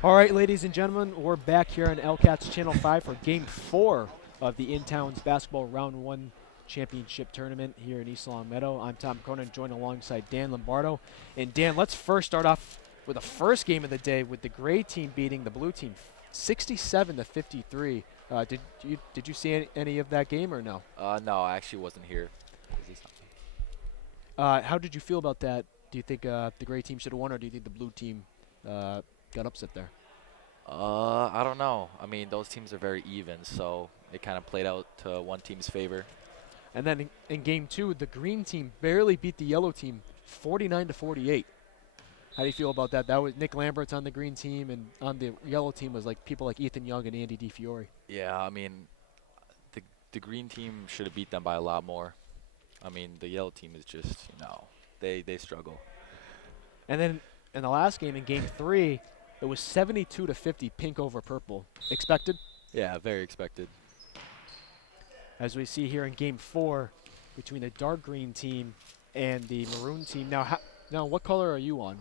All right, ladies and gentlemen, we're back here on LCAT's Channel 5 for Game 4 of the In-Towns Basketball Round 1 Championship Tournament here in East Long Meadow. I'm Tom Cronin, joined alongside Dan Lombardo. And Dan, let's first start off with the first game of the day with the gray team beating the blue team 67-53. Did you see any of that game or no? No, I actually wasn't here. How did you feel about that? Do you think the gray team should have won, or do you think the blue team got upset there? I don't know. I mean, those teams are very even, so it kind of played out to one team's favor. And then in game 2, the green team barely beat the yellow team 49-48. How do you feel about that? That was Nick Lambert's on the green team, and on the yellow team was like people like Ethan Young and Andy DiFiore. Yeah, I mean, the green team should have beat them by a lot more. I mean, the yellow team is just, they struggle. And then in the last game, in game 3, it was 72-50, pink over purple. Expected? Yeah, very expected. As we see here in game 4, between the dark green team and the maroon team. Now, what color are you on?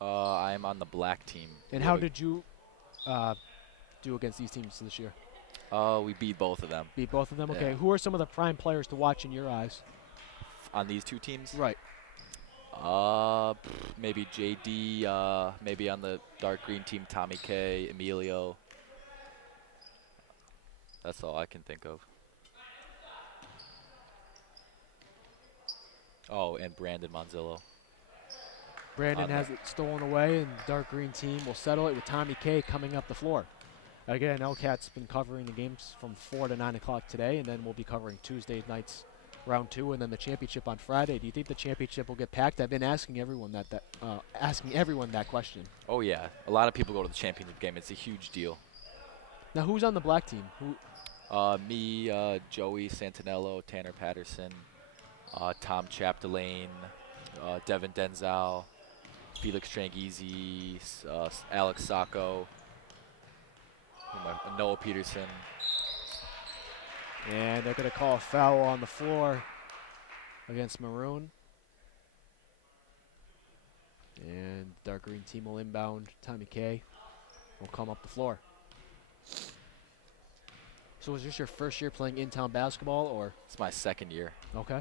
I'm on the black team. And how did you do against these teams this year? We beat both of them. Beat both of them? Yeah. Okay. Who are some of the prime players to watch in your eyes? On these two teams? Right. Maybe JD, maybe on the dark green team, Tommy K, Emilio. That's all I can think of. Oh, and Brandon Monzillo. Brandon has it stolen away, and the dark green team will settle it with Tommy K coming up the floor. Again, LCAT's been covering the games from 4 to 9 o'clock today, and then we'll be covering Tuesday night's round 2, and then the championship on Friday. Do you think the championship will get packed? I've been asking everyone that question. Oh yeah, a lot of people go to the championship game. It's a huge deal. Now, who's on the black team? Me, Joey Santinello, Tanner Patterson, Tom Chapdelaine, Devin Denzel, Felix Trangizi, Alex Sacco, Noah Peterson. And they're going to call a foul on the floor against Maroon. And dark green team will inbound. Tommy K will come up the floor. So was this your first year playing in-town basketball, or? It's my second year. Okay.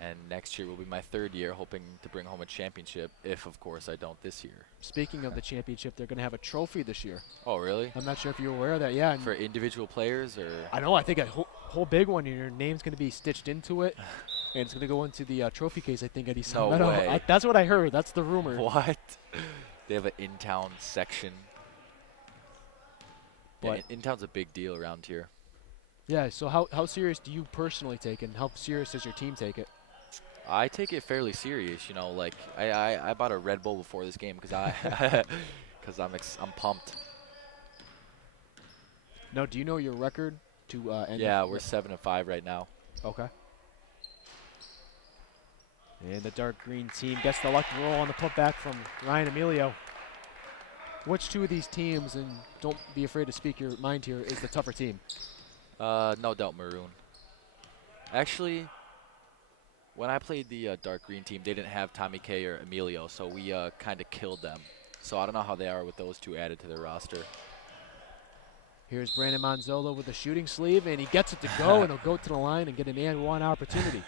And next year will be my third year, hoping to bring home a championship, if, of course, I don't this year. Speaking of the championship, they're going to have a trophy this year. Oh, really? I'm not sure if you're aware of that. Yeah. For individual players, or? I know. I think a whole big one, and your name's going to be stitched into it, and it's going to go into the trophy case, I think, at East. No way. That's what I heard. That's the rumor. What? They have an in-town section. Yeah, in-town's a big deal around here. Yeah, so how serious do you personally take it, and how serious does your team take it? I take it fairly serious, like I bought a Red Bull before this game because I'm pumped. Now, do you know your record to end? Yeah, we're 7-5 right now. Okay. And the dark green team gets the lucky roll on the putback from Ryan Emilio. Which two of these teams, and don't be afraid to speak your mind here, is the tougher team? No doubt Maroon. Actually, when I played the dark green team, they didn't have Tommy K or Emilio, so we kind of killed them. So I don't know how they are with those two added to their roster. Here's Brandon Monzolo with the shooting sleeve, and he gets it to go, and he'll go to the line and get an and one opportunity.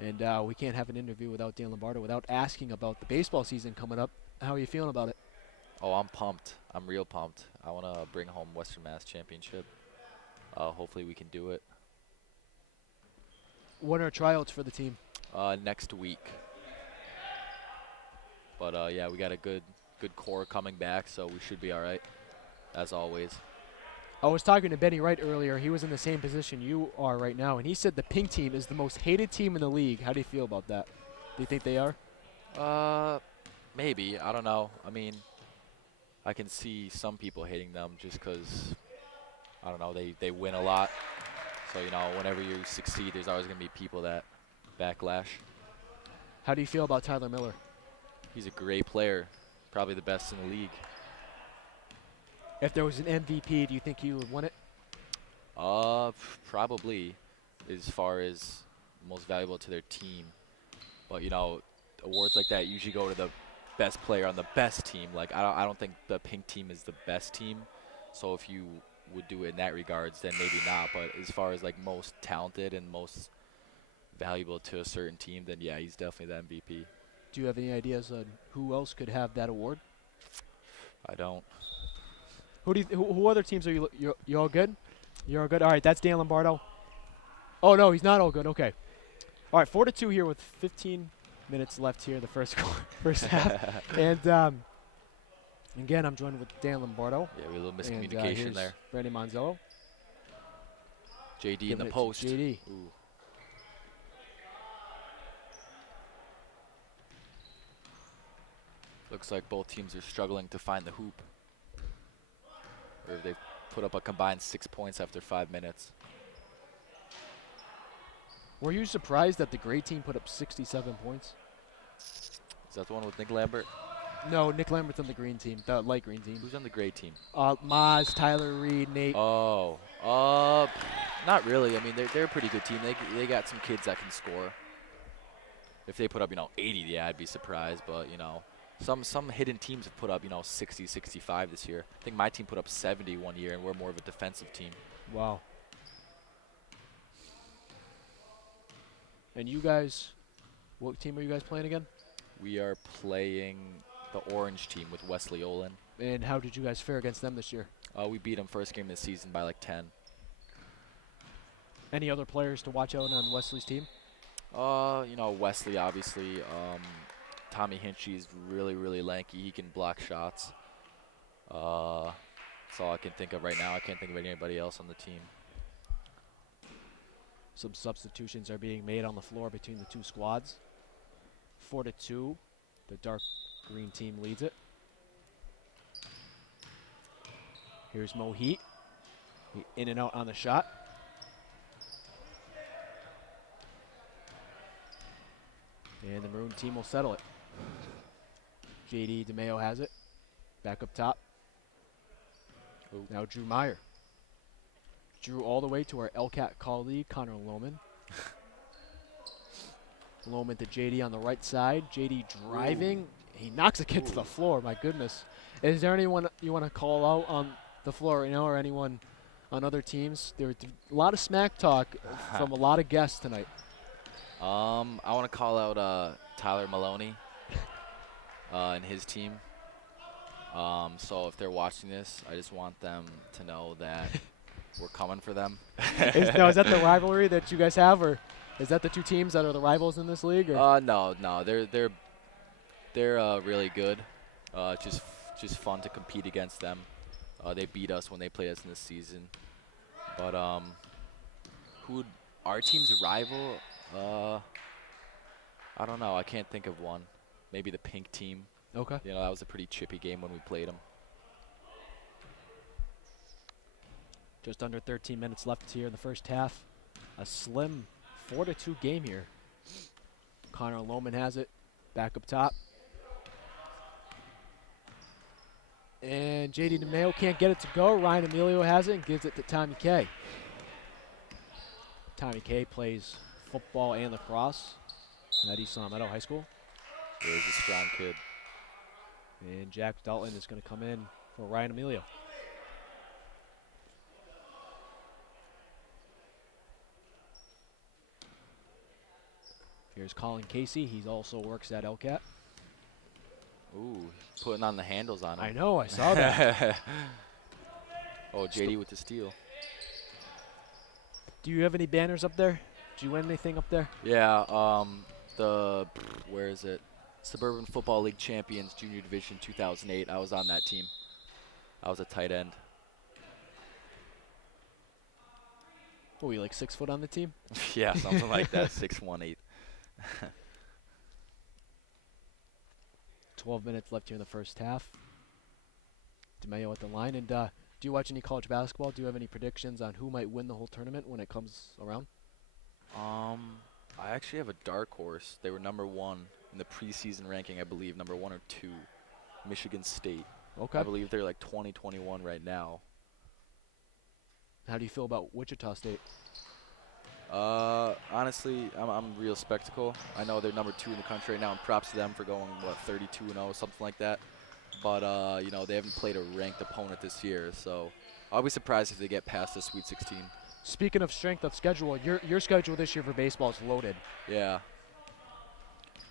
And we can't have an interview without Dan Lombardo without asking about the baseball season coming up. How are you feeling about it? Oh, I'm pumped. I'm real pumped. I want to bring home Western Mass Championship. Hopefully we can do it. When are tryouts for the team? Next week. But yeah, we got a good core coming back, so we should be all right, as always. I was talking to Benny Wright earlier. He was in the same position you are right now, and he said the pink team is the most hated team in the league. How do you feel about that? Do you think they are? Maybe. I don't know. I mean, I can see some people hating them just because, I don't know, they win a lot. So, whenever you succeed, there's always going to be people that backlash. How do you feel about Tyler Miller? He's a great player, probably the best in the league. If there was an MVP, do you think he would win it? Probably, as far as most valuable to their team. But you know, awards like that usually go to the best player on the best team. Like I don't think the pink team is the best team. So if you would do it in that regards, then maybe not. But as far as like most talented and most valuable to a certain team, then yeah, he's definitely the MVP. Do you have any ideas on who else could have that award? I don't. Who other teams are you all good? You're all good. All right, that's Dan Lombardo. Oh no, he's not all good. Okay. All right, 4-2 here with 15 minutes left here, the first half. And again, I'm joined with Dan Lombardo. Yeah, we had a little And, miscommunication there. Randy Monzello. JD in Giving the it to post. JD. Ooh. Looks like both teams are struggling to find the hoop. Or they've put up a combined 6 points after 5 minutes. Were you surprised that the gray team put up 67 points? Is that the one with Nick Lambert? No, Nick Lambert's on the green team, the light green team. Who's on the gray team? Maz, Tyler Reed, Nate. Oh, not really. I mean, they're a pretty good team. They got some kids that can score. If they put up, 80, yeah, I'd be surprised. But some hidden teams have put up, 60, 65 this year. I think my team put up 70 one year, and we're more of a defensive team. Wow. And you guys, what team are you guys playing again? We are playing the orange team with Wesley Olin. And how did you guys fare against them this year? We beat them first game of the season by like 10. Any other players to watch out on Wesley's team? Wesley, obviously. Tommy Hinchy is really, really lanky. He can block shots. That's all I can think of right now. I can't think of anybody else on the team. Some substitutions are being made on the floor between the two squads. 4-2, the dark green team leads it. Here's Mohit. In and out on the shot. And the Maroon team will settle it. JD DeMeo has it. Back up top. Ooh. Now Drew Meyer. Drew all the way to our LCAT colleague, Connor Lohman. Lohman to JD on the right side. JD driving. Ooh. He knocks a kid to the floor. My goodness. Is there anyone you want to call out on the floor right now, or anyone on other teams? There was a lot of smack talk from a lot of guests tonight. I want to call out Tyler Maloney and his team. So if they're watching this, I just want them to know that we're coming for them. Is that the rivalry that you guys have, or is that the two teams that are the rivals in this league? Or? No, they're really good. Just fun to compete against them. They beat us when they played us in this season. But who our team's rival? I don't know. I can't think of one. Maybe the pink team. Okay. That was a pretty chippy game when we played them. Just under 13 minutes left here in the first half. A slim 4-2 game here. Connor Lohman has it. Back up top. And JD DeMeo can't get it to go. Ryan Emilio has it and gives it to Tommy K. Tommy K plays football and lacrosse at East Long Meadow High School. Yeah, he's a strong kid. And Jack Dalton is going to come in for Ryan Emilio. Here's Colin Casey. He also works at LCAT. Ooh, putting on the handles on him. I know, I saw that. Oh, JD with the steal. Do you have any banners up there? Did you win anything up there? Yeah, where is it? Suburban Football League Champions Junior Division 2008. I was on that team. I was a tight end. What, were you like 6 foot on the team? Yeah, something like that, 6'1", 8". 12 minutes left here in the first half. DeMeo at the line. And do you watch any college basketball? Do you have any predictions on who might win the whole tournament when it comes around? I actually have a dark horse. They were number 1 in the preseason ranking, I believe, number 1 or 2, Michigan State. Okay. I believe they're like 20-21 right now. How do you feel about Wichita State? Honestly, I'm real spectacle. I know they're number 2 in the country right now, and props to them for going, what, 32-0, something like that. But, you know, they haven't played a ranked opponent this year, so I'll be surprised if they get past the Sweet 16. Speaking of strength of schedule, your schedule this year for baseball is loaded. Yeah.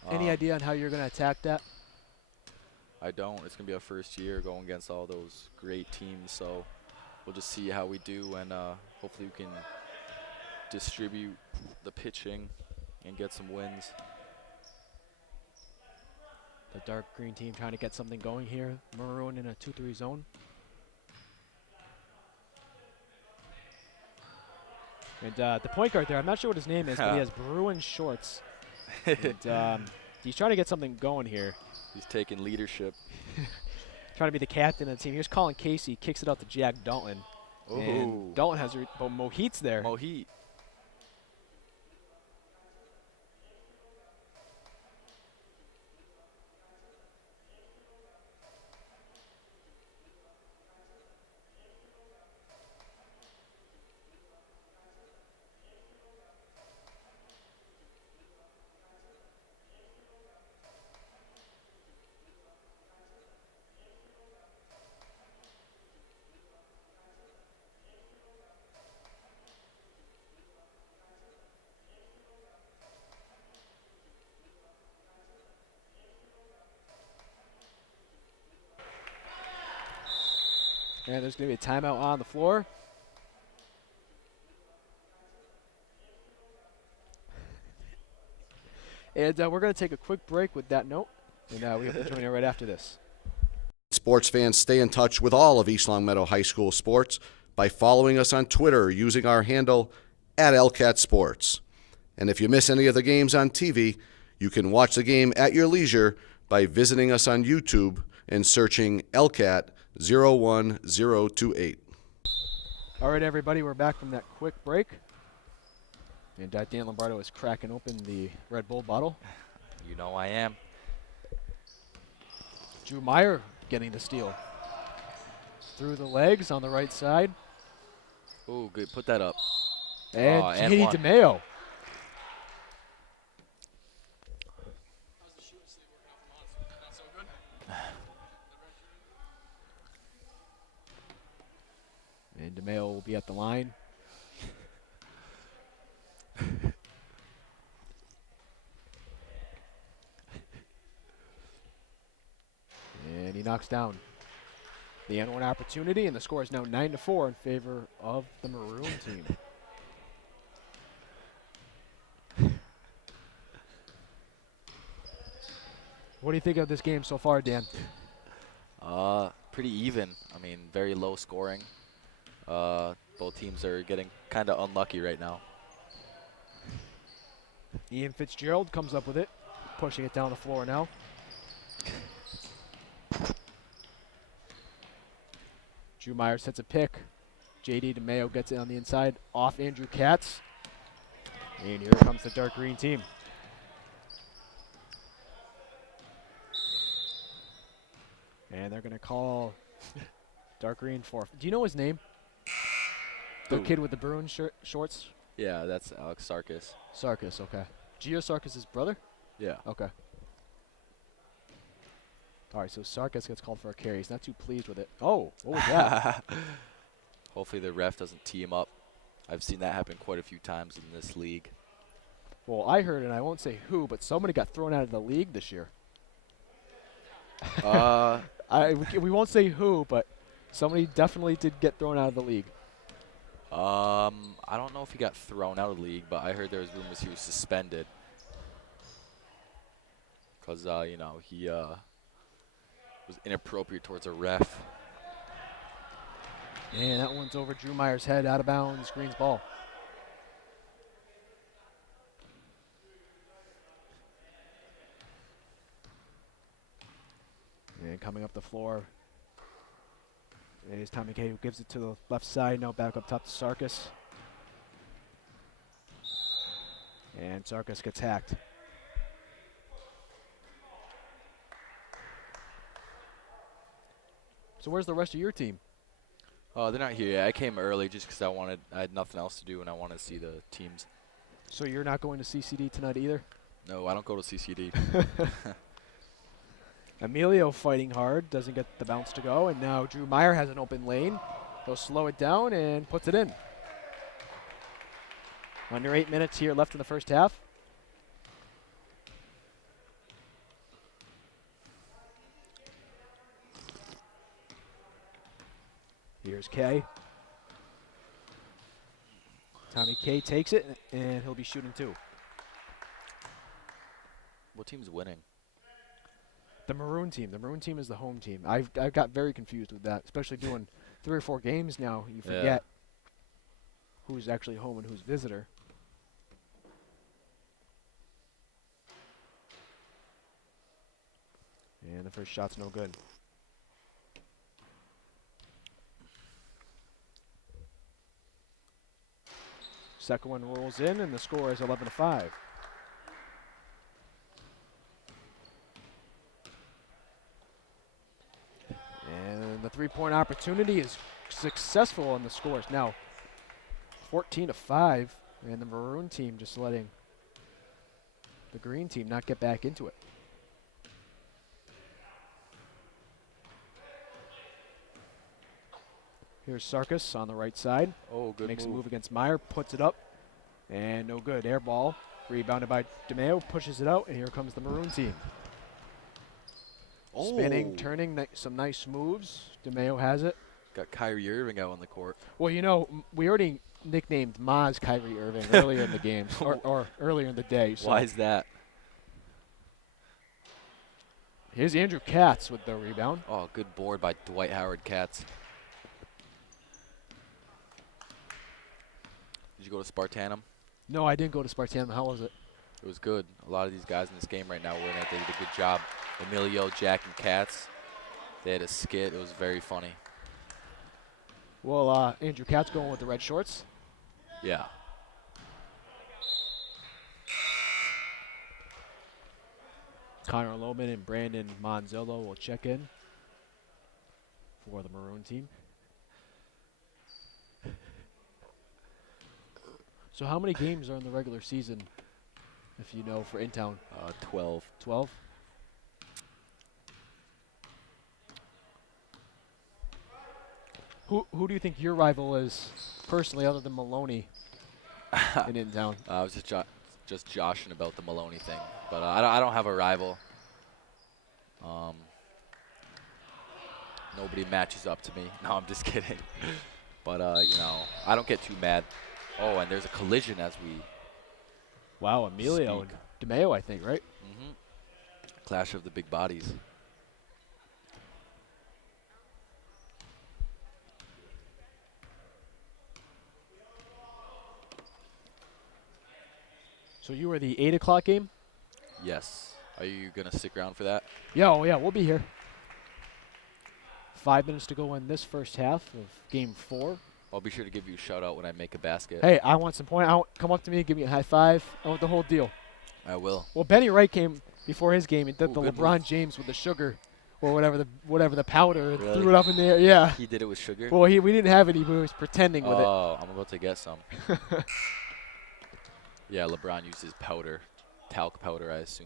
Any idea on how you're going to attack that? I don't. It's going to be our first year going against all those great teams, so we'll just see how we do, and hopefully we can distribute the pitching and get some wins. The dark green team trying to get something going here. Maroon in a 2-3 zone. And the point guard there, I'm not sure what his name is, but he has Bruin shorts. And he's trying to get something going here. He's taking leadership. Trying to be the captain of the team. Here's Colin Casey, kicks it out to Jack Dalton. Ooh. And Dalton has Mohit's there. Mohit. And there's going to be a timeout on the floor. And we're going to take a quick break with that note. And we'll be joining you right after this. Sports fans, stay in touch with all of East Longmeadow High School sports by following us on Twitter using our handle @LCATSports. And if you miss any of the games on TV, you can watch the game at your leisure by visiting us on YouTube and searching LCAT 01028. All right, everybody, we're back from that quick break. And Dan Lombardo is cracking open the Red Bull bottle. You know I am. Drew Meyer getting the steal. Through the legs on the right side. Ooh, good. Put that up. And Oh, J.D. one. DeMayo. And DeMayo will be at the line. And he knocks down the N1 opportunity, and the score is now 9-4 in favor of the Maroon team. What do you think of this game so far, Dan? Pretty even. I mean, very low scoring. Both teams are getting kind of unlucky right now. Ian Fitzgerald comes up with it, pushing it down the floor now. Drew Meyer sets a pick. J.D. DeMayo gets it on the inside, off Andrew Katz. And here comes the dark green team. And they're going to call dark green for. Do you know his name? The Who? kid with the Bruin shorts? Yeah, that's Alex Sarkis. Sarkis, okay. Gio Sarkis' brother? Yeah. Okay. All right, so Sarkis gets called for a carry. He's not too pleased with it. Oh, what was that? Hopefully the ref doesn't tee him up. I've seen that happen quite a few times in this league. Well, I heard, and I won't say who, but somebody got thrown out of the league this year. We won't say who, but somebody definitely did get thrown out of the league. I don't know if he got thrown out of the league, but I heard there was rumors he was suspended. Because, you know, he was inappropriate towards a ref. And that one's over Drew Meyer's head, out of bounds, Green's ball. And coming up the floor is Tommy Kay, who gives it to the left side. Now back up top to Sarkis. And Sarkis gets hacked. So where's the rest of your team? They're not here yet. I came early just because I had nothing else to do and I wanted to see the teams. So you're not going to CCD tonight either? No, I don't go to CCD. Emilio fighting hard, doesn't get the bounce to go, and now Drew Meyer has an open lane. He'll slow it down and puts it in. Under 8 minutes here left in the first half. Here's Kay. Tommy Kay takes it, and he'll be shooting 2. What team's winning? The Maroon team. The Maroon team is the home team. I've got very confused with that, especially doing 3 or 4 games now. You forget who's actually home and who's visitor. And the first shot's no good. Second one rolls in, and the score is 11-5. And the 3-point opportunity is successful, and the score is now 14-5. And the Maroon team just letting the green team not get back into it. Here's Sarkis on the right side. Oh, good Makes move. a move against Meyer, puts it up, and no good. Air ball, rebounded by DeMeo, pushes it out, and here comes the Maroon team. Oh. Spinning, turning, some nice moves. DeMeo has it. Got Kyrie Irving out on the court. Well, you know, we already nicknamed Maz Kyrie Irving earlier in the game, or earlier in the day. So Why is that? here's Andrew Katz with the rebound. Oh, good board by Dwight Howard Katz. Did you go to Spartanum? No, I didn't go to Spartanum. How was it? It was good. A lot of these guys in this game right now were in it. They did a good job. Emilio, Jack, and Katz. They had a skit. It was very funny. Well, Andrew Katz going with the red shorts. Yeah. Connor Lohman and Brandon Monzillo will check in for the Maroon team. So how many games are in the regular season, if you know, for in-town? 12. 12? Who do you think your rival is, personally, other than Maloney in in-town? I was just joshing about the Maloney thing. But I don't have a rival. Nobody matches up to me. No, I'm just kidding. But, you know, I don't get too mad. Oh, and there's a collision as we Wow, Emilio speak. and DeMeo, I think, right? Mm-hmm. Clash of the big bodies. So you were the 8 o'clock game? Yes. Are you going to stick around for that? Yeah, oh yeah, we'll be here. 5 minutes to go in this first half of game 4. I'll be sure to give you a shout out when I make a basket. Hey, I want some point. Come up to me, give me a high five. I want the whole deal. I will. Well, Benny Wright came before his game and did Ooh, the good LeBron move. James with the sugar or whatever the powder and Really? threw it up in the air. Yeah. He did it with sugar? Well, we didn't have any. He was pretending with it. Oh, I'm about to get some. Yeah, LeBron used his powder. Talc powder, I assume.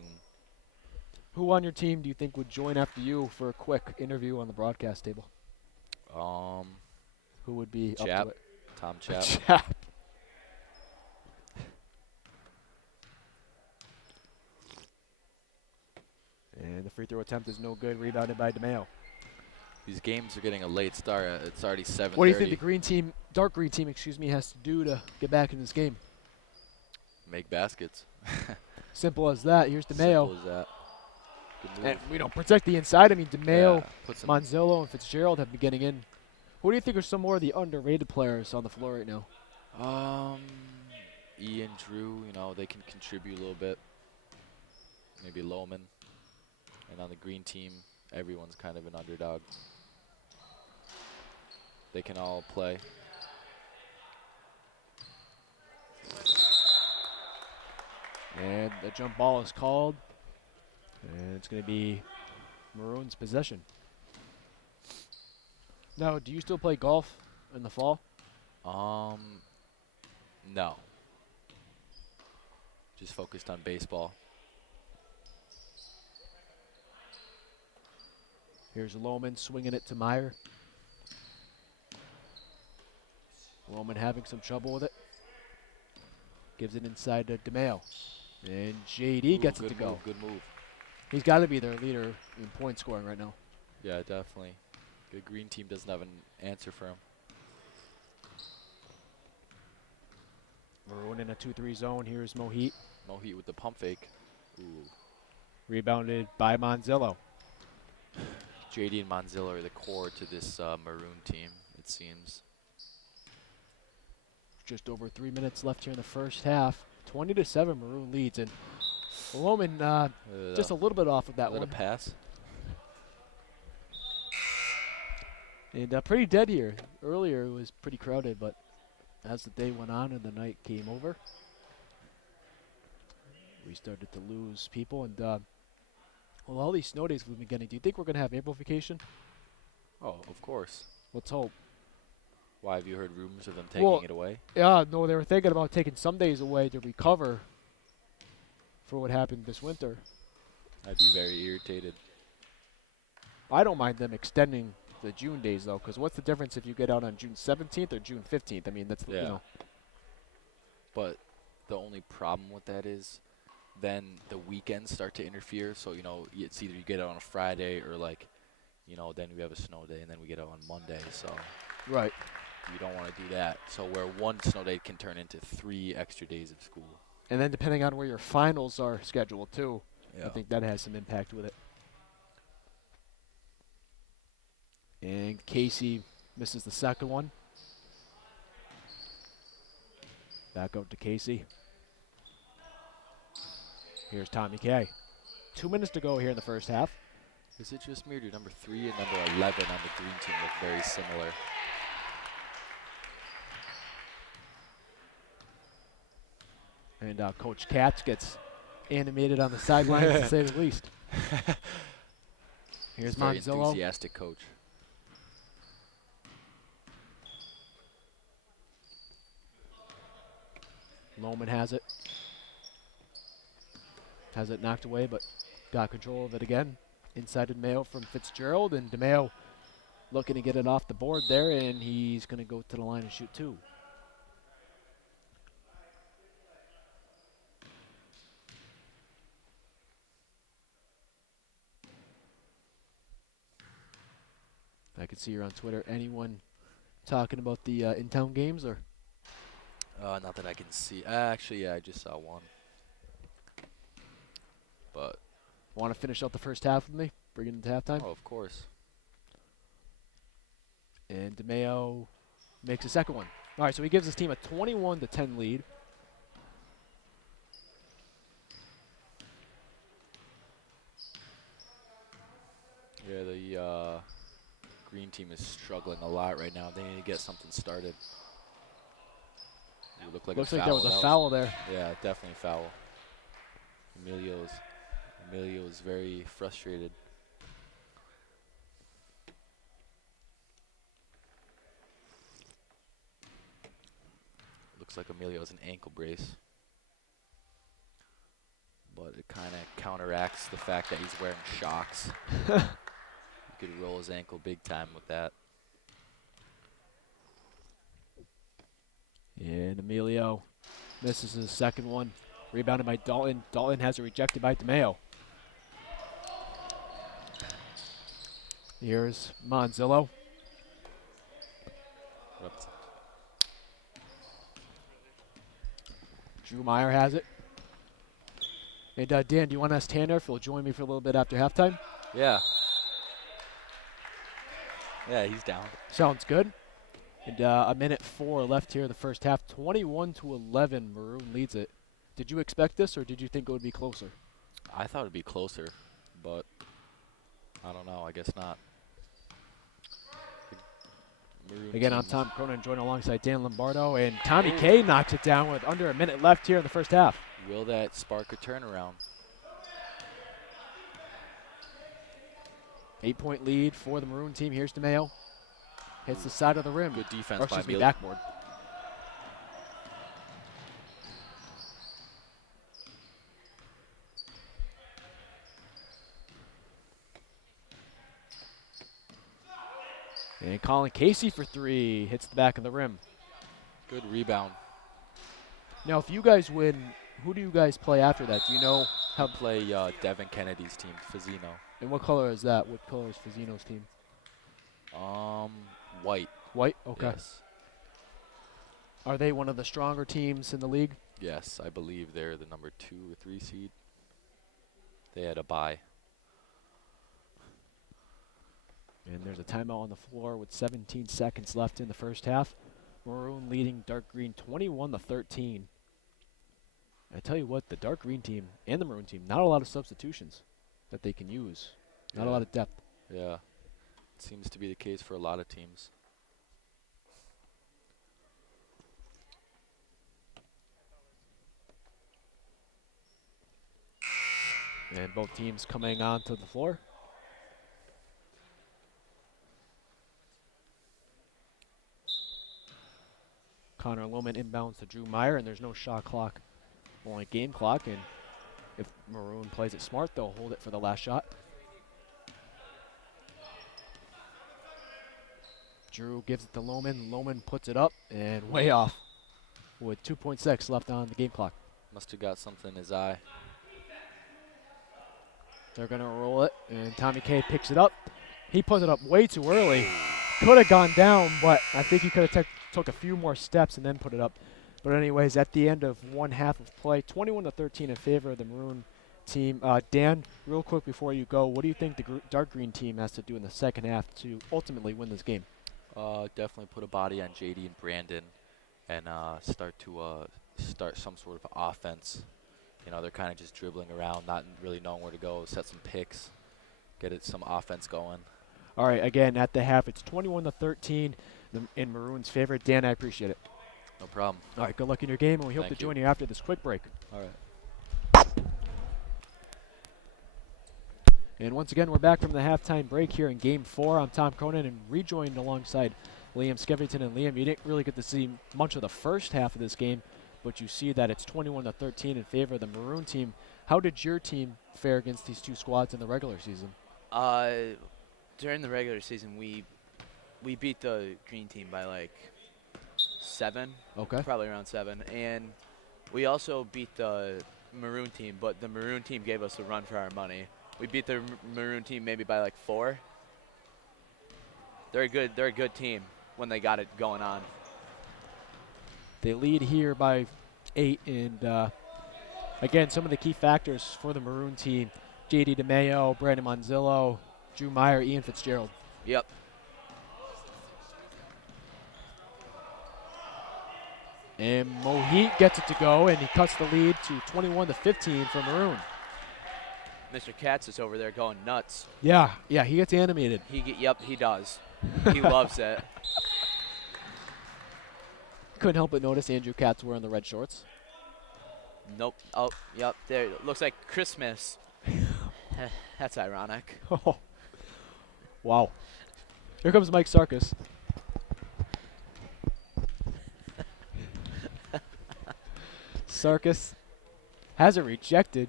Who on your team do you think would join after you for a quick interview on the broadcast table? Who would be up Chap. to it? Tom Chap. Chap. And the free throw attempt is no good. Rebounded by DeMeo. These games are getting a late start. It's already 7:30. What do you think the green team, dark green team, has to do to get back in this game? Make baskets. Simple as that. Here's DeMeo. Simple as that. Good move. And we don't protect the inside. I mean, DeMeo, Yeah, put some Monzillo, and Fitzgerald have been getting in. Who do you think are some more of the underrated players on the floor right now? Ian, Drew, you know, they can contribute a little bit. Maybe Lohman. And on the green team, everyone's kind of an underdog. They can all play. And the jump ball is called. And it's going to be Maroon's possession. Now, do you still play golf in the fall? No. just focused on baseball. Here's Lohman swinging it to Meyer. Lohman having some trouble with it. Gives it inside to DeMeo. And JD gets it to go. Good move. He's got to be their leader in point scoring right now. Yeah, definitely. The green team doesn't have an answer for him. Maroon in a 2-3 zone. Here's Mohit. Mohit with the pump fake. Ooh. Rebounded by Monzillo. JD and Monzillo are the core to this Maroon team, it seems. Just over 3 minutes left here in the first half. 20-7 Maroon leads, and Lohman just a little bit off of that one. A pass. And pretty dead here. Earlier it was pretty crowded, but as the day went on and the night came over, we started to lose people. And well, all these snow days we've been getting, do you think we're going to have April vacation? Oh, of course. Let's hope. Why, have you heard rumors of them taking it away? Yeah, no, they were thinking about taking some days away to recover for what happened this winter. I'd be very irritated. I don't mind them extending the June days, though, because what's the difference if you get out on June 17th or June 15th? I mean, that's, Yeah. you know. But the only problem with that is then the weekends start to interfere. So, you know, it's either you get out on a Friday or, like, you know, then we have a snow day and then we get out on Monday. So Right. you don't want to do that. So where one snow day can turn into 3 extra days of school. And then depending on where your finals are scheduled, too, Yeah. I think that has some impact with it. And Casey misses the second one. Back out to Casey. Here's Tommy K. 2 minutes to go here in the first half. Is it just me or do number 3 and number 11 on the green team look very similar? And Coach Katz gets animated on the sidelines, to say the least. Here's Very Monzillo. enthusiastic coach. Lohman has it. Has it knocked away, but got control of it again. Inside to DeMeo from Fitzgerald, and DeMeo looking to get it off the board there, and he's going to go to the line and shoot 2. I can see you're on Twitter. Anyone talking about the in-town games, or? Not that I can see. Actually, yeah, I just saw one. But Want to finish out the first half with me? Bring it into halftime? oh, of course. And DeMeo makes a second one. All right, so he gives his team a 21-10 lead. Yeah, the green team is struggling a lot right now. They need to get something started. It looked like Looks a like foul. there was a foul there. Yeah, definitely foul. Emilio's very frustrated. Looks like Emilio's an ankle brace. But it kind of counteracts the fact that he's wearing shocks. He could roll his ankle big time with that. And Emilio misses his second one. Rebounded by Dalton. Dalton has it rejected by DeMeo. Here's Monzillo. Drew Meyer has it. And Dan, do you want to ask Tanner if he'll join me for a little bit after halftime? Yeah. Yeah, he's down. Sounds good. And a minute 4 left here in the first half. 21-11, Maroon leads it. Did you expect this, or did you think it would be closer? I thought it'd be closer, but I don't know. I guess not. Again, I'm Tom Cronin, joined alongside Dan Lombardo, and Tommy K knocks it down with under a minute left here in the first half. Will that spark a turnaround? 8-point lead for the Maroon team. Here's DeMeo. Hits the side of the rim. Good defense or by excuse me, Emilio. backboard. And Colin Casey for 3 hits the back of the rim. Good rebound. Now, if you guys win, who do you guys play after that? Do you know How how? play Devin Kennedy's team, Fazino. And what color is that? What color is Fazino's team? White. White. Okay. Yes. Are they one of the stronger teams in the league? Yes, I believe they're the number 2 or 3 seed. They had a bye. And there's a timeout on the floor with 17 seconds left in the first half. Maroon leading dark green 21-13. I tell you what, the dark green team and the maroon team, not a lot of substitutions that they can use. Not a lot of depth. Yeah. It seems to be the case for a lot of teams. And both teams coming onto the floor. Connor Lohman inbounds to Drew Meyer, and there's no shot clock, only game clock. And if Maroon plays it smart, they'll hold it for the last shot. Drew gives it to Lohman. Lohman puts it up and way off with 2.6 left on the game clock. Must have got something in his eye. They're going to roll it, and Tommy K picks it up. He puts it up way too early. Could have gone down, but I think he could have took a few more steps and then put it up. But anyways, at the end of one half of play, 21-13 in favor of the Maroon team. Dan, real quick before you go, what do you think the dark green team has to do in the second half to ultimately win this game? Definitely put a body on JD and Brandon and start some sort of offense. You know, they're kind of just dribbling around, not really knowing where to go, set some picks, get it some offense going. All right, again, at the half, it's 21-13 in Maroon's favor. Dan, I appreciate it. No problem. All right, good luck in your game, and we hope Thank to you. join you after this quick break. All right. And once again, we're back from the halftime break here in Game 4. I'm Tom Cronin and rejoined alongside Liam Skevington. And Liam, you didn't really get to see much of the first half of this game, but you see that it's 21-13 in favor of the Maroon team. How did your team fare against these two squads in the regular season? During the regular season, we beat the green team by like 7. Okay. Probably around 7. And we also beat the maroon team, but the maroon team gave us a run for our money. We beat the maroon team maybe by like 4. They're a good team when they got it going on. They lead here by 8, and again, some of the key factors for the Maroon team: J.D. DeMayo, Brandon Monzillo, Drew Meyer, Ian Fitzgerald. Yep. And Mohit gets it to go, and he cuts the lead to 21-15 for Maroon. Mr. Katz is over there going nuts. Yeah, he gets animated. Yep, he does. He loves it. Couldn't help but notice Andrew Katz wearing the red shorts. Nope. Oh, yep. There. Looks like Christmas. That's ironic. Oh, wow. Here comes Mike Sarkis. Sarkis has it rejected.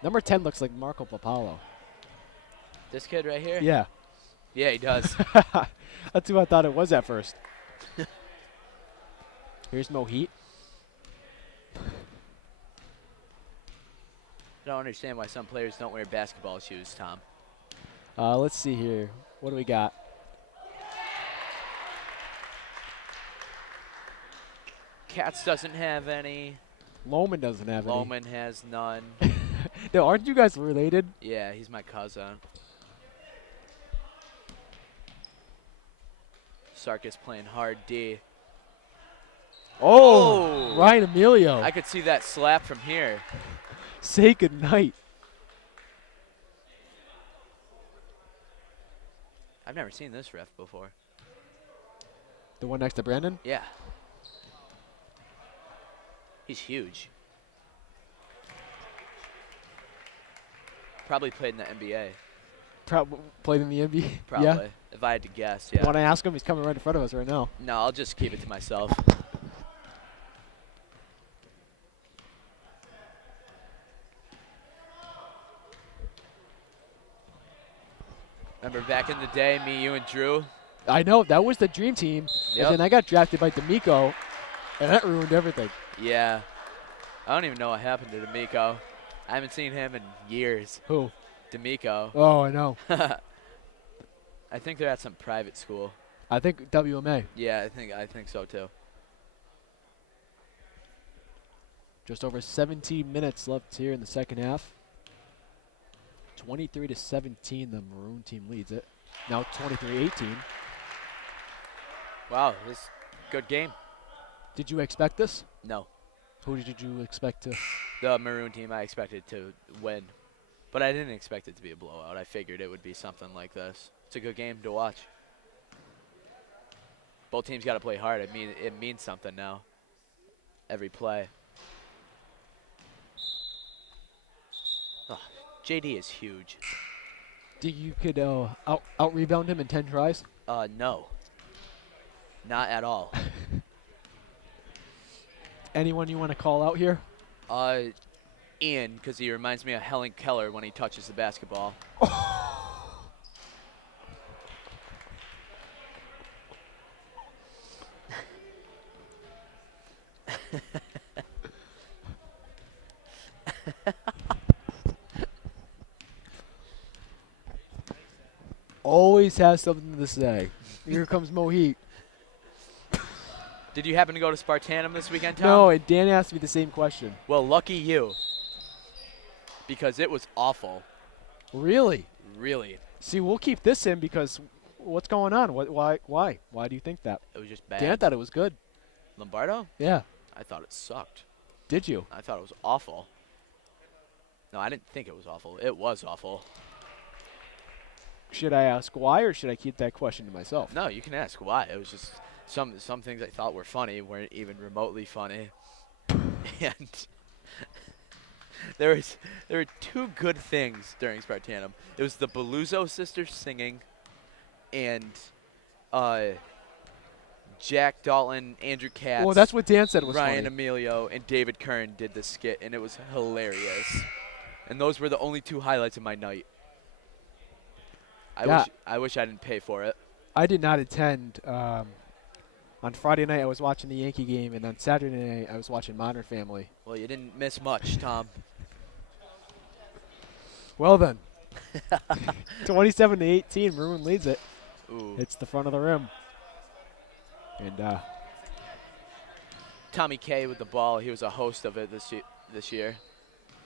Number 10 looks like Marco Papalo. This kid right here? Yeah. Yeah, he does. That's who I thought it was at first. Here's Mohit. I don't understand why some players don't wear basketball shoes, Tom. Let's see here. What do we got? Katz doesn't have any. Lohman doesn't have Lohman has none. any. No, aren't you guys related? Yeah, he's my cousin. Sarkis playing hard D. Oh, Oh! Ryan Emilio. I could see that slap from here. Say goodnight. I've never seen this ref before. The one next to Brandon? Yeah. He's huge. Probably played in the NBA. Played in the NBA? Probably. Yeah. If I had to guess, yeah. Want to ask him? He's coming right in front of us right now. No, I'll just keep it to myself. Remember back in the day, me, you, and Drew? I know, that was the dream team. Yep. And then I got drafted by D'Amico, and that ruined everything. Yeah. I don't even know what happened to D'Amico. I haven't seen him in years. Who? D'Amico. Oh, I know. I think they're at some private school. I think WMA. Yeah, I think so too. Just over 17 minutes left here in the second half. 23-17, the Maroon team leads it. Now 23-18. Wow, this good game. Did you expect this? No. Who did you expect to? The Maroon team I expected to win. But I didn't expect it to be a blowout. I figured it would be something like this. It's a good game to watch. Both teams got to play hard. I mean, it means something now. Every play. Oh, JD is huge. Do you could out rebound him in 10 tries? No. Not at all. Anyone you want to call out here? Ian, because he reminds me of Helen Keller when he touches the basketball. Always has something to say. Here comes Mohit. Did you happen to go to Spartanum this weekend, Tom? No, and Dan asked me the same question. Well, lucky you. Because it was awful. Really? Really. See, we'll keep this in because what's going on? Why? Why do you think that? It was just bad. Dan thought it was good. Lombardo? Yeah. I thought it sucked. Did you? I thought it was awful. No, I didn't think it was awful. It was awful. Should I ask why, or should I keep that question to myself? No, you can ask why. It was just some things I thought were funny weren't even remotely funny. And there were two good things during Spartanum. It was the Beluso sisters singing, and Jack Dalton, Andrew Katz, Well, that's what Dan said was Ryan funny. Emilio, and David Kern did the skit, and it was hilarious. And those were the only two highlights of my night. I wish I didn't pay for it. I did not attend. On Friday night, I was watching the Yankee game, and on Saturday night, I was watching Modern Family. Well, you didn't miss much, Tom. Well then, 27-18, Maroon leads it. Ooh. It's the front of the rim. And Tommy K with the ball. He was a host of it this year.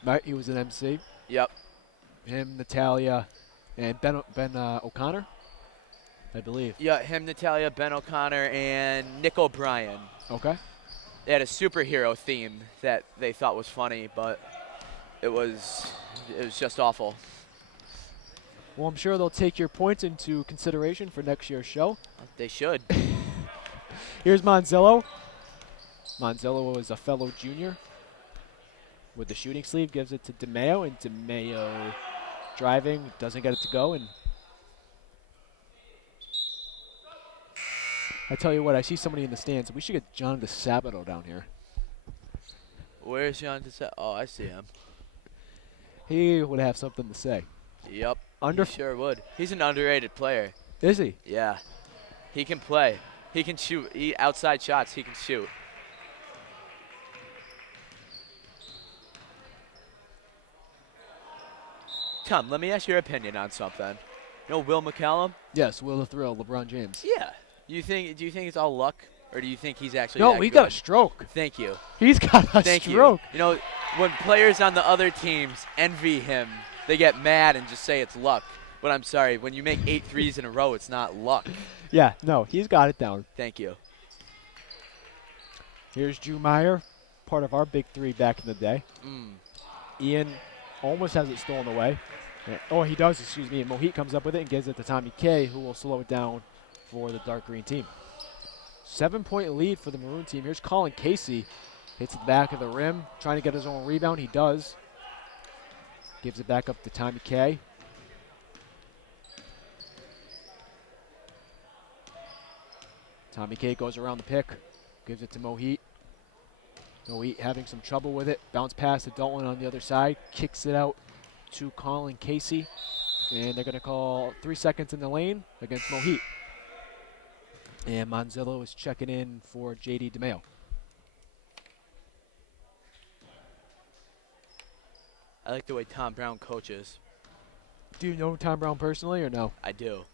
right, he was an MC. Yep. Him, Natalia, and Ben O'Connor, I believe. Yeah, him, Natalia, Ben O'Connor, and Nick O'Brien. Okay. They had a superhero theme that they thought was funny, but it was just awful. Well, I'm sure they'll take your points into consideration for next year's show. They should. Here's Monzillo. Monzillo is a fellow junior with the shooting sleeve, gives it to DeMeo, and DeMeo driving, doesn't get it to go, and I tell you what, I see somebody in the stands. We should get John DeSabato down here. Where's John DeSabato? Oh, I see him. He would have something to say. Yep. Under He sure would. He's an underrated player. Is he? Yeah. He can play. He can shoot. Outside shots, he can shoot. Tom, let me ask your opinion on something. You know Will McCallum? Yes, Will the Thrill, LeBron James. Yeah. Do you think it's all luck, or do you think he's actually No, that he good? got a stroke. Thank you. He's got a Thank stroke. you. You know, when players on the other teams envy him, they get mad and just say it's luck. But I'm sorry, when you make 8 threes in a row, it's not luck. Yeah, no, he's got it down. Thank you. Here's Drew Meyer, part of our big three back in the day. Ian almost has it stolen away. Oh, he does, excuse me. And Mohit comes up with it and gives it to Tommy K, who will slow it down for the dark green team. 7-point lead for the Maroon team. Here's Colin Casey. Hits the back of the rim, trying to get his own rebound. He does. Gives it back up to Tommy K. Tommy K goes around the pick, gives it to Mohit. Mohit having some trouble with it. Bounce pass to Dalton on the other side. Kicks it out to Colin Casey. And they're going to call 3 seconds in the lane against Mohit. And Monzillo is checking in for J.D. DeMeo. I like the way Tom Brown coaches. Do you know Tom Brown personally or no? I do.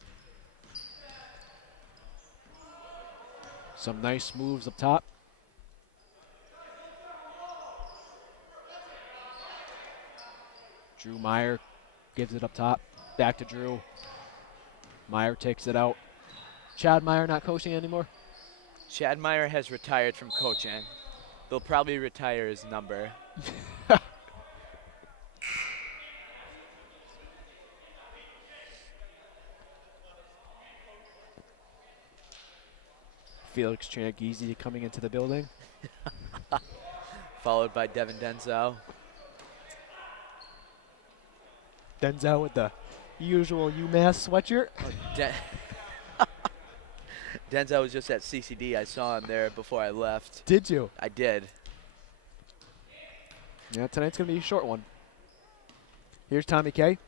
Some nice moves up top. Drew Meyer gives it up top. Back to Drew. Meyer takes it out. Chad Meyer not coaching anymore? Chad Meyer has retired from coaching. They'll probably retire his number. Felix Trangizi coming into the building. Followed by Devin Denzel. Denzel with the usual UMass sweatshirt. Denzel was just at CCD. I saw him there before I left. Did you? I did. Yeah, tonight's going to be a short one. Here's Tommy K.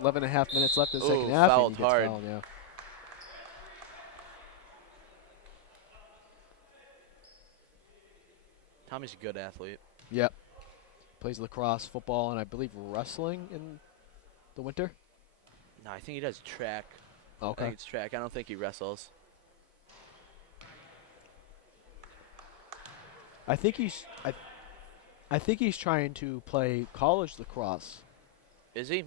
11 and a half minutes left in the second Ooh, half. fouled and he gets hard. fouled, yeah. Tommy's a good athlete. Yep. Plays lacrosse, football, and I believe wrestling in the winter. No, I think he does track. I Okay. think it's track. I don't think he wrestles. I think he's trying to play college lacrosse. Is he?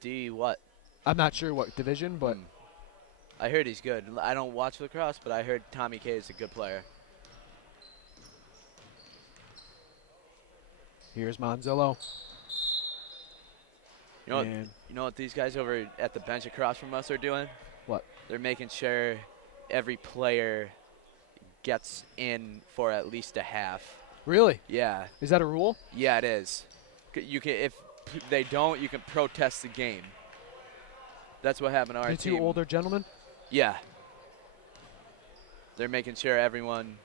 D what? I'm not sure what division, but I heard he's good. I don't watch lacrosse, but I heard Tommy K is a good player. here's Monzillo. You know what? And You know what these guys over at the bench across from us are doing? what? They're making sure every player gets in for at least a half. Really? Yeah. Is that a rule? Yeah, it is. You can, if they don't, you can protest the game. That's what happened to our The team. two older gentlemen? Yeah. They're making sure everyone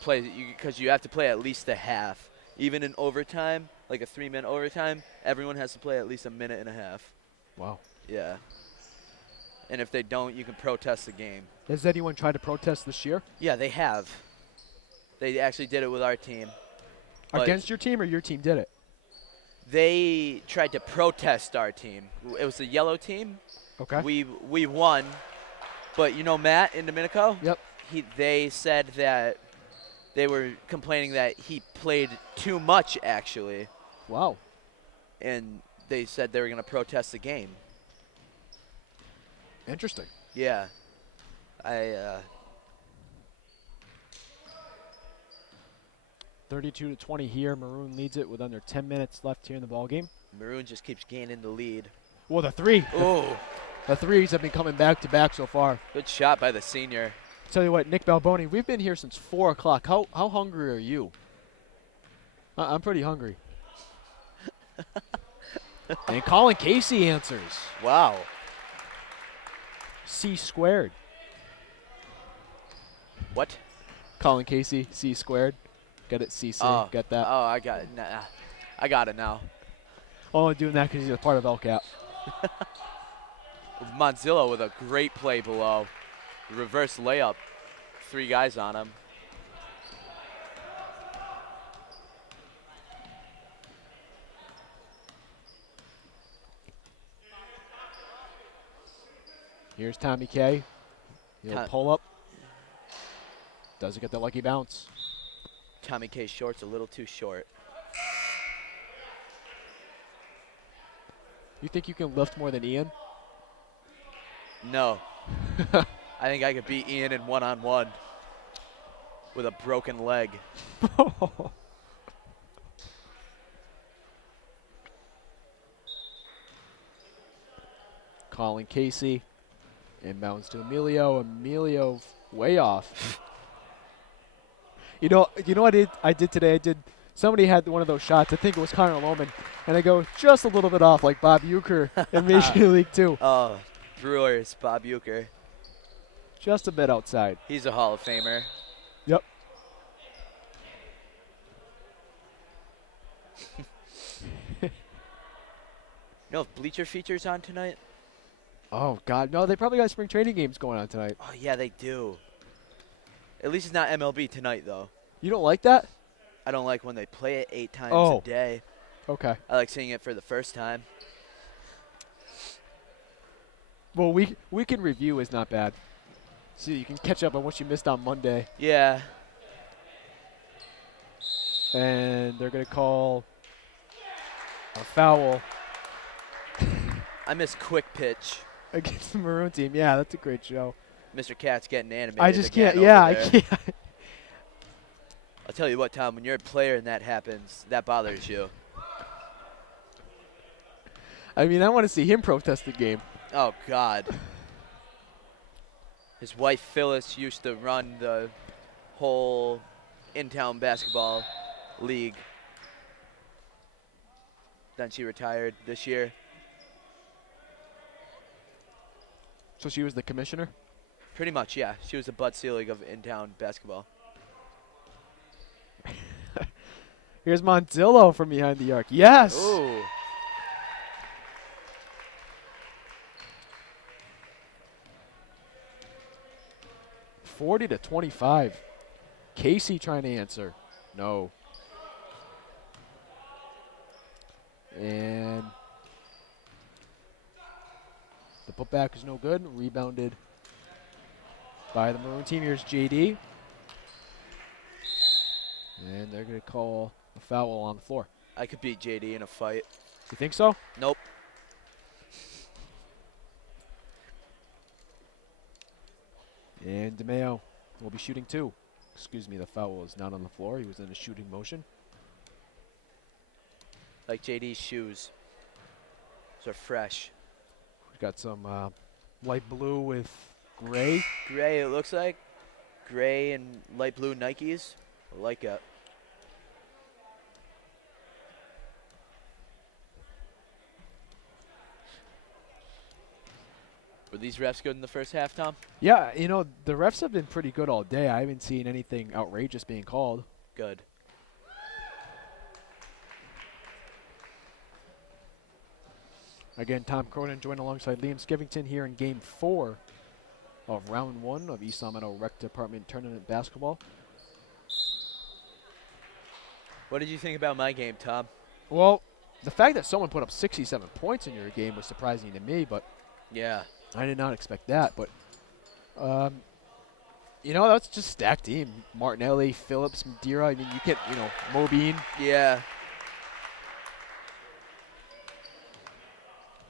plays, because you have to play at least a half. Even in overtime, like a 3-minute overtime, everyone has to play at least a minute and a half. Wow. Yeah. And if they don't, you can protest the game. Has anyone tried to protest this year? Yeah, they have. They actually did it with our team. But Against your team or your team did it? they tried to protest our team. It was the yellow team. Okay. We won, but you know Matt in Domenico? Yep. They said that they were complaining that he played too much actually, Wow. and they said they were going to protest the game. Interesting. Yeah. 32-20 here. Maroon leads it with under 10 minutes left here in the ball game. Maroon just keeps gaining the lead. Well, the three. Oh, The threes have been coming back to back so far. good shot by the senior. Tell you what, Nick Balboni, we've been here since 4 o'clock. How hungry are you? I'm pretty hungry. And Colin Casey answers. Wow. C squared. What? Colin Casey, C squared. Get it, CC. Oh. Get that. Oh, I got it. Nah, I got it now. Only doing that because he's a part of LCAP. Monzillo with a great play below. Reverse layup. 3 guys on him. Here's Tommy K. He'll Tom- pull up. Doesn't get the lucky bounce. Tommy K short's a little too short. You think you can lift more than Ian? No. I think I could beat Ian in one-on-one with a broken leg. Colin Casey. Inbounds to Emilio. Emilio way off. You know what I did today? Somebody had one of those shots. I think it was Connor Lohman. And I go just a little bit off like Bob Euchre in Major League 2. Oh, Brewers, Bob Euchre. Just a bit outside. He's a Hall of Famer. Yep. You know if Bleacher Feature's on tonight? Oh, God. No, they probably got spring training games going on tonight. Oh, yeah, they do. At least it's not MLB tonight, though. You don't like that? I don't like when they play it 8 times Oh. a day. Okay. I like seeing it for the first time. Well, weekend review is not bad. So you can catch up on what you missed on Monday. Yeah. And they're going to call a foul I miss Quick Pitch. against the Maroon team. Yeah, that's a great show. Mr. Cat's getting animated. I just again can't. Yeah, over I there. can't. I'll tell you what, Tom, when you're a player and that happens, that bothers you. I mean, I want to see him protest the game. Oh, God. His wife, Phyllis, used to run the whole in-town basketball league. Then she retired this year. So she was the commissioner? Pretty much, yeah. She was the Bud Selig of in-town basketball. Here's Montillo from behind the arc. Yes! Ooh. $40-25. Casey trying to answer. No. And the putback is no good. Rebounded by the Maroon team. Here's JD. And they're going to call a foul on the floor. I could beat JD in a fight. You think so? Nope. And DeMeo will be shooting 2. Excuse me, the foul was not on the floor. He was in a shooting motion. Like JD's shoes. Those are fresh. We've got some light blue with gray. Gray, it looks like. Gray and light blue Nikes. I like it. Were these refs good in the first half, Tom? Yeah, you know, the refs have been pretty good all day. I haven't seen anything outrageous being called. Good. Again, Tom Cronin joined alongside Liam Skivington here in Game 4 of Round 1 of East Long Meadow Rec Department Tournament Basketball. What did you think about my game, Tom? Well, the fact that someone put up 67 points in your game was surprising to me, but Yeah. I did not expect that. But, you know, that's just stacked team. Martinelli, Phillips, Madeira. I mean, you get, you know, Mobeen. Yeah.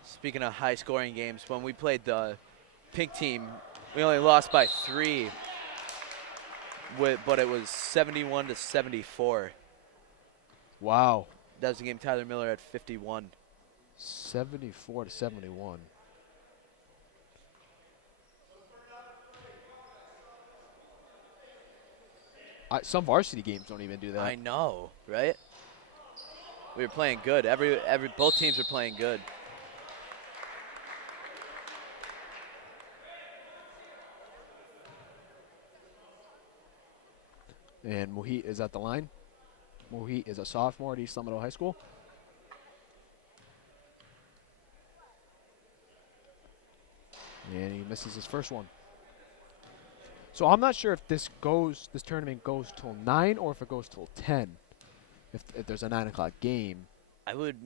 Speaking of high-scoring games, when we played the pink team, we only lost by 3, but it was 71-74. Wow. That was the game Tyler Miller had 51. 74-71. Some varsity games don't even do that. I know, right? We were playing good. Both teams were playing good. And Mohit is at the line. Mohit is a sophomore at East Long Meadow High School. And he misses his first one. So I'm not sure if this tournament goes till 9 or if it goes till 10. If there's a 9 o'clock game. I would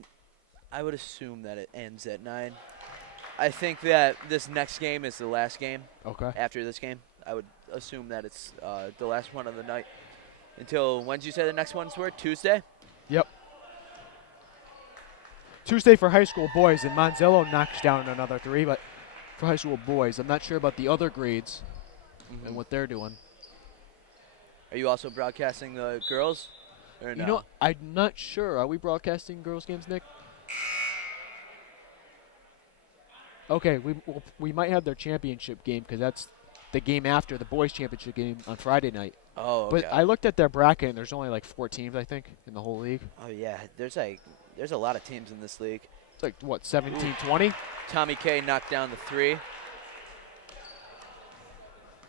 assume that it ends at 9. I think that this next game is the last game. Okay. After this game, I would assume that it's the last one of the night. Until, when did you say the next ones were? Tuesday? Yep. Tuesday for high school boys, and Monzello knocks down another 3, but for high school boys, I'm not sure about the other grades and what they're doing. Are you also broadcasting the girls? Or no? You know, I'm not sure. Are we broadcasting girls' games, Nick? Okay, we might have their championship game because that's the game after the boys' championship game on Friday night. Oh, okay. But I looked at their bracket, and there's only like 4 teams, I think, in the whole league. Oh, yeah. There's a lot of teams in this league. It's like, what, 17, 20? Tommy K knocked down the 3.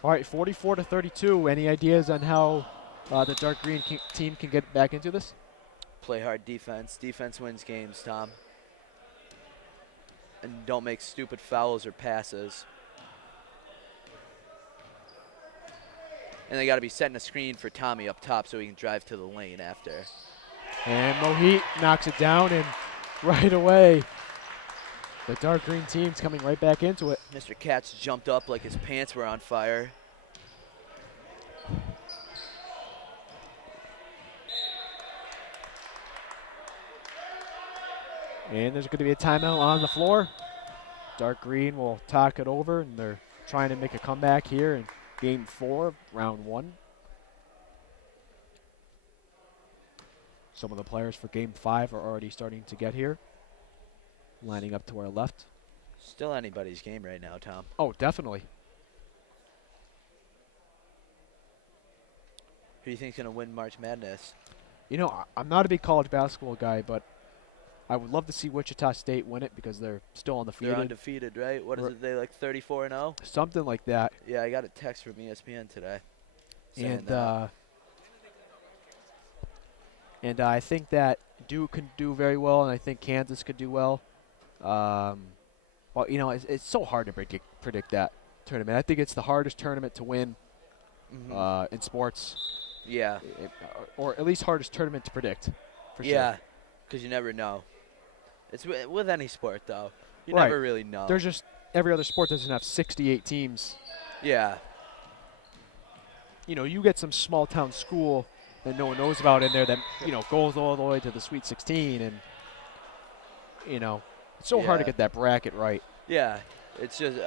All right, 44-32. Any ideas on how the dark green team can get back into this? Play hard defense. Defense wins games, Tom. and don't make stupid fouls or passes. And they got to be setting a screen for Tommy up top so he can drive to the lane after. And Mohit knocks it down, and right away, the dark green team's coming right back into it. Mr. Katz jumped up like his pants were on fire. And there's going to be a timeout on the floor. Dark green will talk it over, and they're trying to make a comeback here in game 4 of round 1. Some of the players for game 5 are already starting to get here, lining up to our left. Still anybody's game right now, Tom. Oh, definitely. Who do you think's going to win March Madness? You know, I'm not a big college basketball guy, but I would love to see Wichita State win it because they're still undefeated. They're undefeated, right? What is it? They like 34-0? Something like that. Yeah, I got a text from ESPN today. And I think that Duke can do very well, and I think Kansas could do well. Well, you know, it's so hard to predict that tournament. I think it's the hardest tournament to win in sports. Yeah. Or at least hardest tournament to predict, for sure. Yeah, because you never know. It's with any sport, though. You Right. never really know. There's just every other sport doesn't have 68 teams. Yeah. You know, you get some small town school that no one knows about in there that, you know, goes all the way to the Sweet 16, and, you know, it's so hard to get that bracket right. Yeah. It's just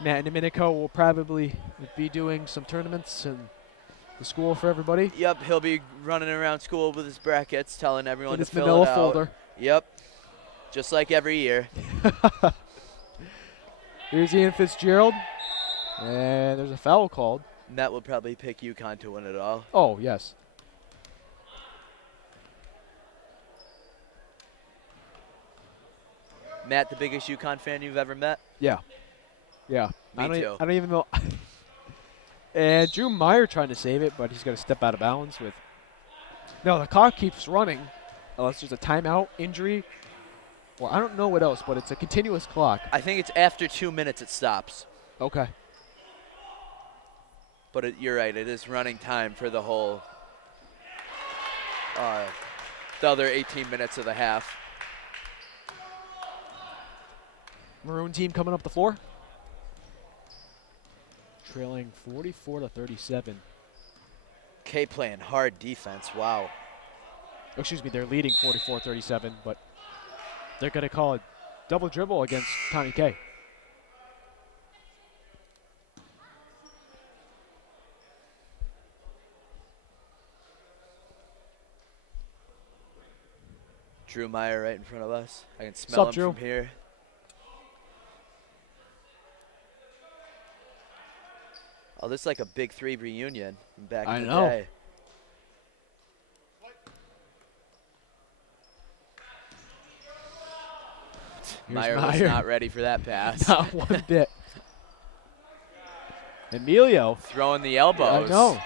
Matt Domenico will probably be doing some tournaments in the school for everybody. Yep, he'll be running around school with his brackets, telling everyone In to his fill manila it out. folder. Yep. Just like every year. Here's Ian Fitzgerald. And there's a foul called. And that will probably pick UConn to win it all. Oh, yes. Matt, the biggest UConn fan you've ever met? Yeah. Yeah. Me too. I don't even know. And Drew Meyer trying to save it, but he's going to step out of bounds with. No, the clock keeps running. Unless there's a timeout, injury, or I don't know what else, but it's a continuous clock. I think it's after 2 minutes it stops. Okay. But you're right, it is running time for the whole, the other 18 minutes of the half. Maroon team coming up the floor. Trailing 44-37. K playing hard defense, wow. Oh, excuse me, they're leading 44-37, but they're going to call a double dribble against Tommy K. Drew Meyer right in front of us. I can smell him Drew? from here. Oh, this is like a Big Three reunion from back in the day. Meyer was not ready for that pass. Not one bit. Emilio. Throwing the elbows. I know.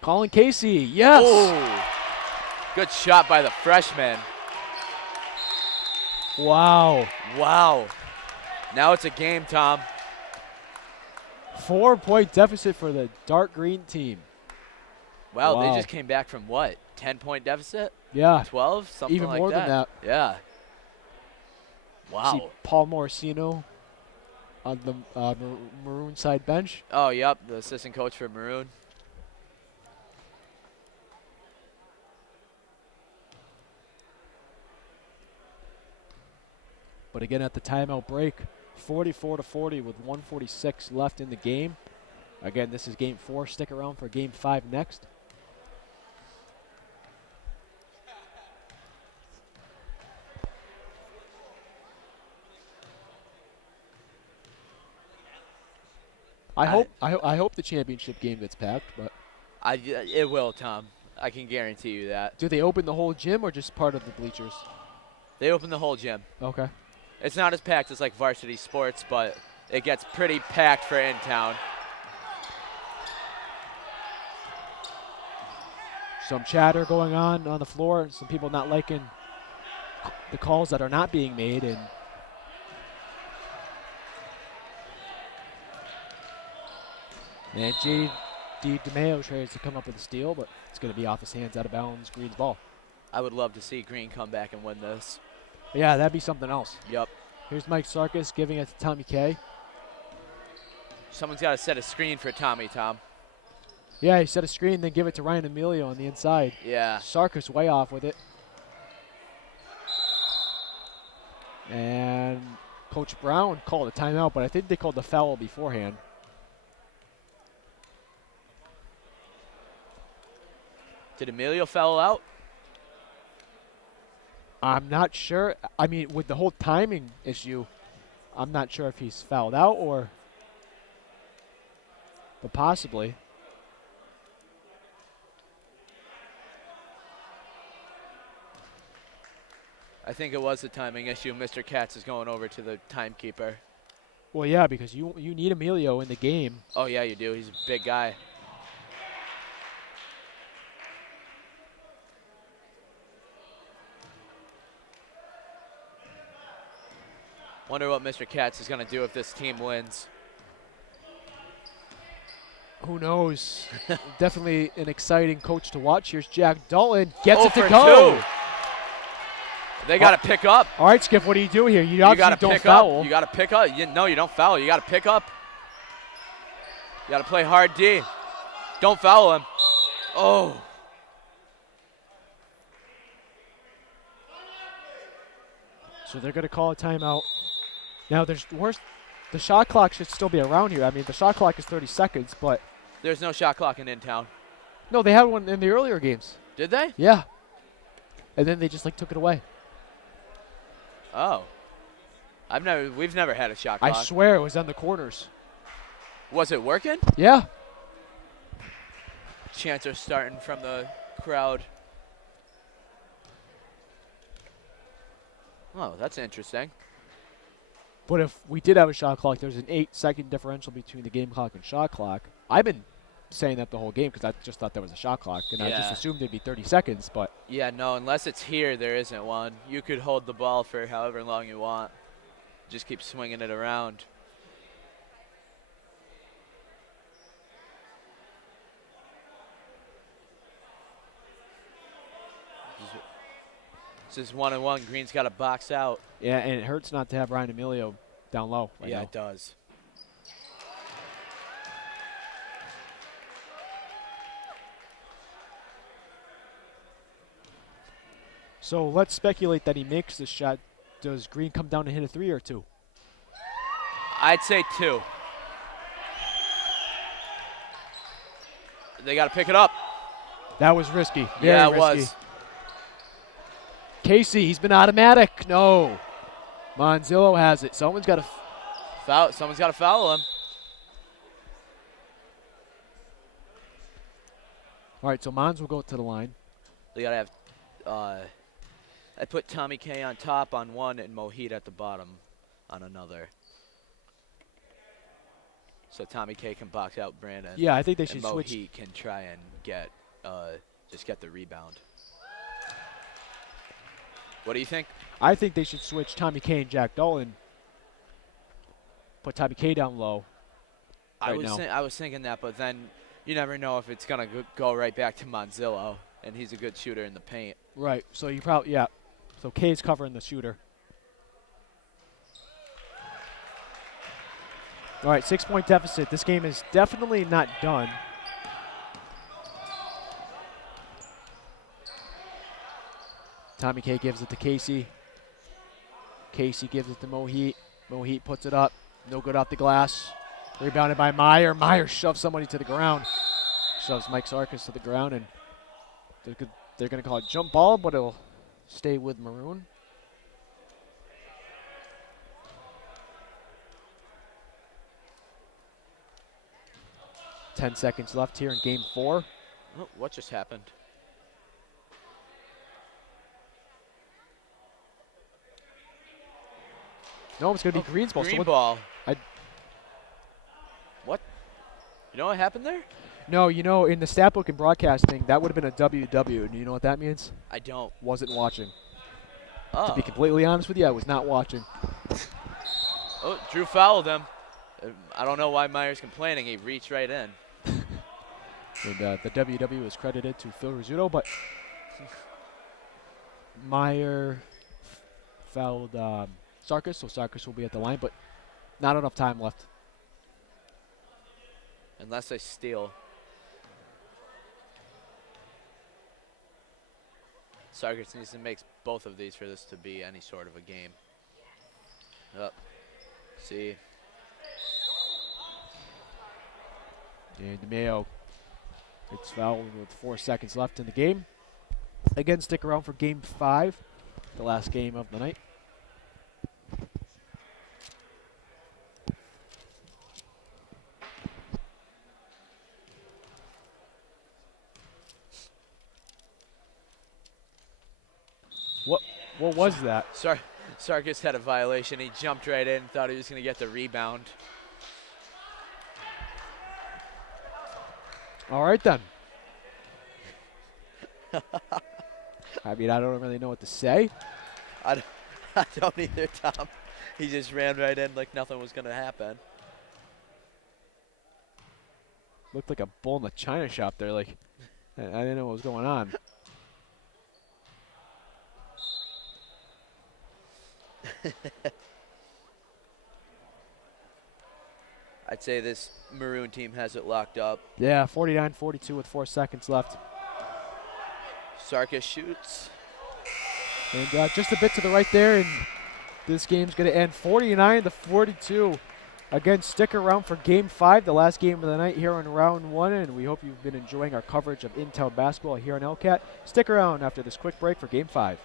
Colin Casey, yes. Oh, good shot by the freshman. Wow. Wow. Now it's a game, Tom. 4-point deficit for the dark green team. Wow, they just came back from what? 10-point deficit? Yeah. 12? Something Even like more that. than that. Yeah. Wow. See Paul Morosino on the Maroon side bench. Oh, yep, the assistant coach for Maroon. But again, at the timeout break, 44-40 with 1:46 left in the game. Again, this is game 4. Stick around for game 5 next. I hope the championship game gets packed, but It will, Tom. I can guarantee you that. do they open the whole gym or just part of the bleachers? They open the whole gym. Okay. It's not as packed as like varsity sports, but it gets pretty packed for in town. Some chatter going on the floor. Some people not liking the calls that are not being made. And J.D. DeMeo tries to come up with a steal, but it's going to be off his hands, out of bounds. Green's ball. I would love to see Green come back and win this. Yeah, that'd be something else. Yep. Here's Mike Sarkis giving it to Tommy K. Someone's got to set a screen for Tommy, Tom. Yeah, he set a screen, then give it to Ryan Emilio on the inside. Yeah. Sarkis way off with it. And Coach Brown called a timeout, but I think they called the foul beforehand. Did Emilio foul out? I'm not sure. I mean, with the whole timing issue, I'm not sure if he's fouled out or, but possibly. I think it was the timing issue. Mr. Katz is going over to the timekeeper. Well, yeah, because you need Emilio in the game. Oh, yeah, you do. He's a big guy. Wonder what Mr. Katz is going to do if this team wins. Who knows? Definitely an exciting coach to watch. Here's Jack Dalton. Gets it to for go. 2. They got to pick up. All right, Skip, what do you do here? You got obviously to don't pick foul. up. You got to pick up. No, you don't foul. You got to pick up. You got to play hard D. Don't foul him. Oh. So they're going to call a timeout. Now, the shot clock should still be around here. I mean, the shot clock is 30 seconds, but. There's no shot clock in town. No, they had one in the earlier games. Did they? Yeah. And then they just took it away. Oh. We've never had a shot clock. I swear it was on the corners. Was it working? Yeah. Chants are starting from the crowd. Oh, that's interesting. But if we did have a shot clock, there's an 8-second differential between the game clock and shot clock. I've been saying that the whole game because I just thought there was a shot clock, and I just assumed it'd be 30 seconds. But yeah, no, unless it's here, there isn't one. You could hold the ball for however long you want. Just keep swinging it around. This is 1-1. Green's got to box out. yeah, and it hurts not to have Ryan Emilio down low. Yeah, now. it does. So let's speculate that he makes this shot. Does Green come down and hit a 3 or 2? I'd say 2. They got to pick it up. That was risky. Very Yeah, it risky. was. Casey, he's been automatic. No. Monzillo has it. Someone's got to Foul. Someone's got to foul him. All right, so Mons will go to the line. They got to have. I put Tommy K on top on one and Mohit at the bottom on another. So Tommy K can box out Brandon. Yeah, I think they should and switch. Mohit can try and get just get the rebound. What do you think? I think they should switch Tommy K and Jack Dolan. Put Tommy K down low. I was thinking that, but then you never know if it's gonna go right back to Monzillo, and he's a good shooter in the paint. Right. So you probably So K's covering the shooter. All right, 6-point deficit. This game is definitely not done. Tommy K gives it to Casey. Casey gives it to Mohit. Mohit puts it up. No good off the glass. Rebounded by Meyer. Meyer shoves somebody to the ground. Shoves Mike Sarkis to the ground, and they're going to call it jump ball, but it'll stay with Maroon. Ten seconds left here in game 4. Oh, what just happened? No, it's going to be Green's ball. Green So ball. I- What? You know what happened there? No, you know, in the stat book and broadcasting, that would have been a WW. Do you know what that means? I don't. Wasn't watching. Oh. To be completely honest with you, I was not watching. Oh, Drew fouled him. I don't know why Meyer's complaining. He reached right in. And the WW is credited to Phil Rizzuto, but Meyer fouled Sarkis, so Sarkis will be at the line, but not enough time left. Unless I steal. Sarkis needs to make both of these for this to be any sort of a game. Up. See. And DeMayo gets fouled with 4 seconds left in the game. Again, stick around for Game 5, the last game of the night. What was that? Sarkis had a violation. He jumped right in, thought he was going to get the rebound. All right, then. I mean, I don't really know what to say. I don't either, Tom. He just ran right in like nothing was going to happen. Looked like a bull in the china shop there. Like, I didn't know what was going on. I'd say this Maroon team has it locked up. Yeah, 49-42 with 4 seconds left. Sarkis shoots. And just a bit to the right there, and this game's going to end 49-42. Again, stick around for Game 5, the last game of the night here in Round 1, and we hope you've been enjoying our coverage of in-town basketball here on LCAT. Stick around after this quick break for Game 5.